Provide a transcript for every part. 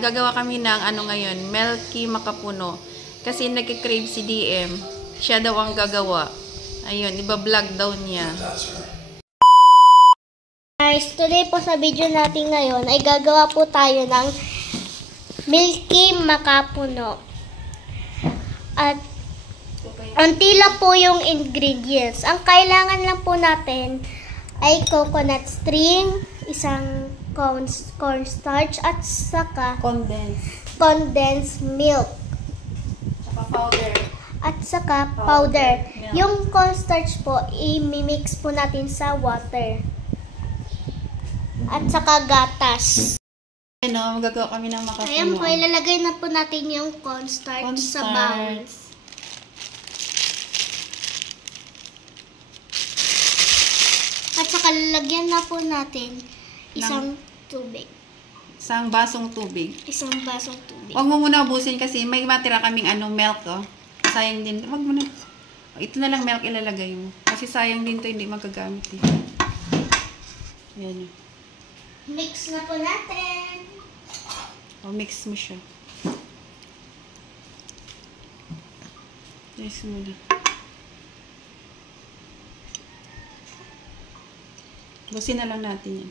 gagawa kami ng ano ngayon, Milky Makapuno. Kasi nagkikrave si DM. Siya daw ang gagawa. Ayun, iba-vlog daw niya. Guys, today po sa video natin ngayon ay gagawa po tayo ng Milky Makapuno. At unti lang po yung ingredients. Ang kailangan lang po natin ay coconut string, isang cornstarch at saka condensed milk. Saka powder. At saka powder. Yung cornstarch po, i-mix po natin sa water. At saka gatas. Ano, magagawa kami ng makapuno. Ayan po, ilalagay na po natin yung cornstarch sa bowl. At saka lalagyan na po natin isang tubig. Isang basong tubig. Isang basong tubig. Huwag mo muna ubusin kasi may matira kaming milk, oh. Sayang din. Huwag mo na. Ito na lang milk ilalagay mo. Kasi sayang din to, hindi magagamit eh. Yan. Mix na po natin. O, mix mo siya. Mix mo na. Busin na lang natin yan.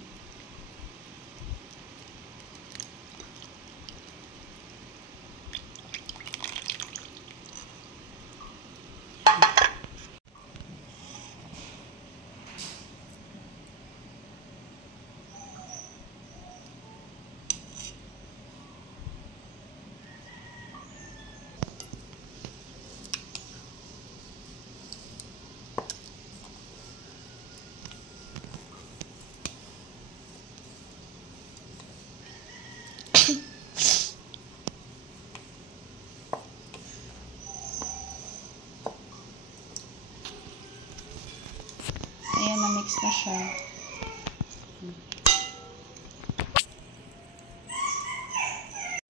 Ayan, na-mix na siya.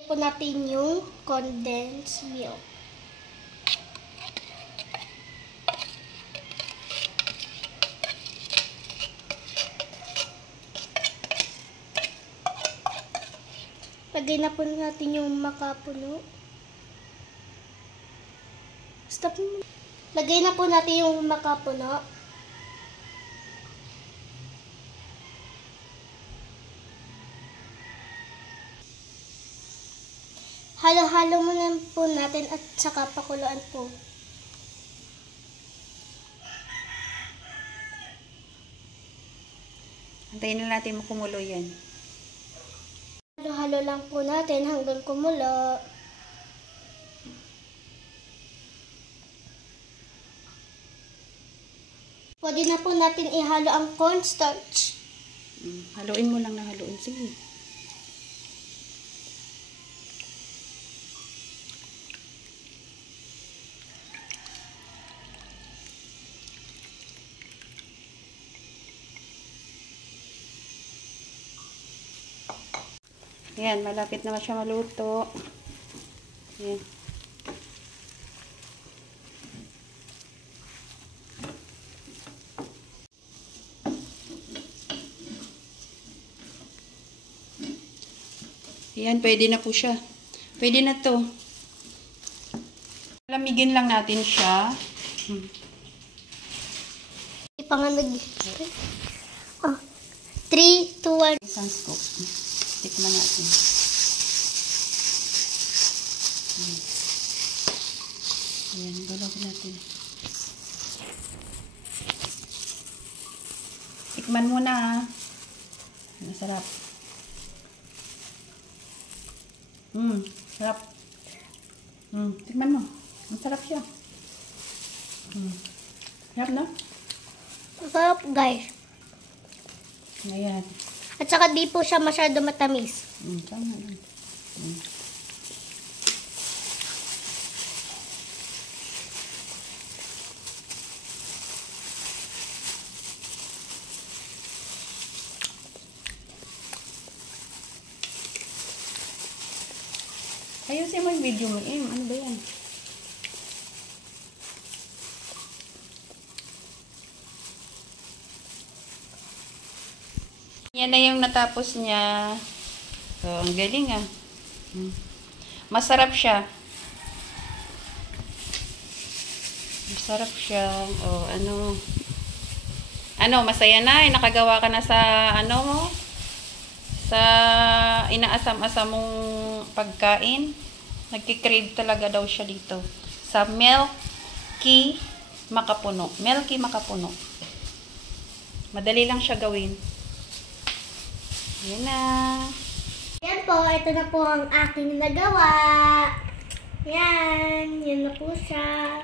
Po natin yung condensed milk. Lagay na po natin yung makapuno. Stop mo. Lagay na po natin yung makapuno. Halo-halo muna po natin at saka pakuluan po. Antayin na natin makumulo yan. Halo-halo lang po natin hanggang kumulo. Pwede na po natin ihalo ang cornstarch. Haluin mo lang na haluin. Sige. Ayan, malapit naman siya maluto. Ayan. Ayan, pwede na po siya. Pwede na to. Lamigin lang natin siya. Ipangalag. 3, 2, 1. Isang scoop. Tikman natin. Ayan, balawin natin. Tikman mo na, ha. Masarap. Sarap. Tikman mo. Masarap siya. Sarap, no? Masarap, guys. Ayan. At saka di po siya masyado matamis. Tama lang. Ayusin mo yung video mo. Ano ba yan? Yan na yung natapos niya. So, ang galing ah. Masarap siya. Masarap siya. O, ano, masaya na. Nakagawa ka na sa, mo? Sa inaasam-asam mong pagkain. Nagkikrave talaga daw siya dito. Sa Milky Makapuno. Milky Makapuno. Madali lang siya gawin. Yan na. Yan po, ito na po ang aking nagawa. Yan na po siya.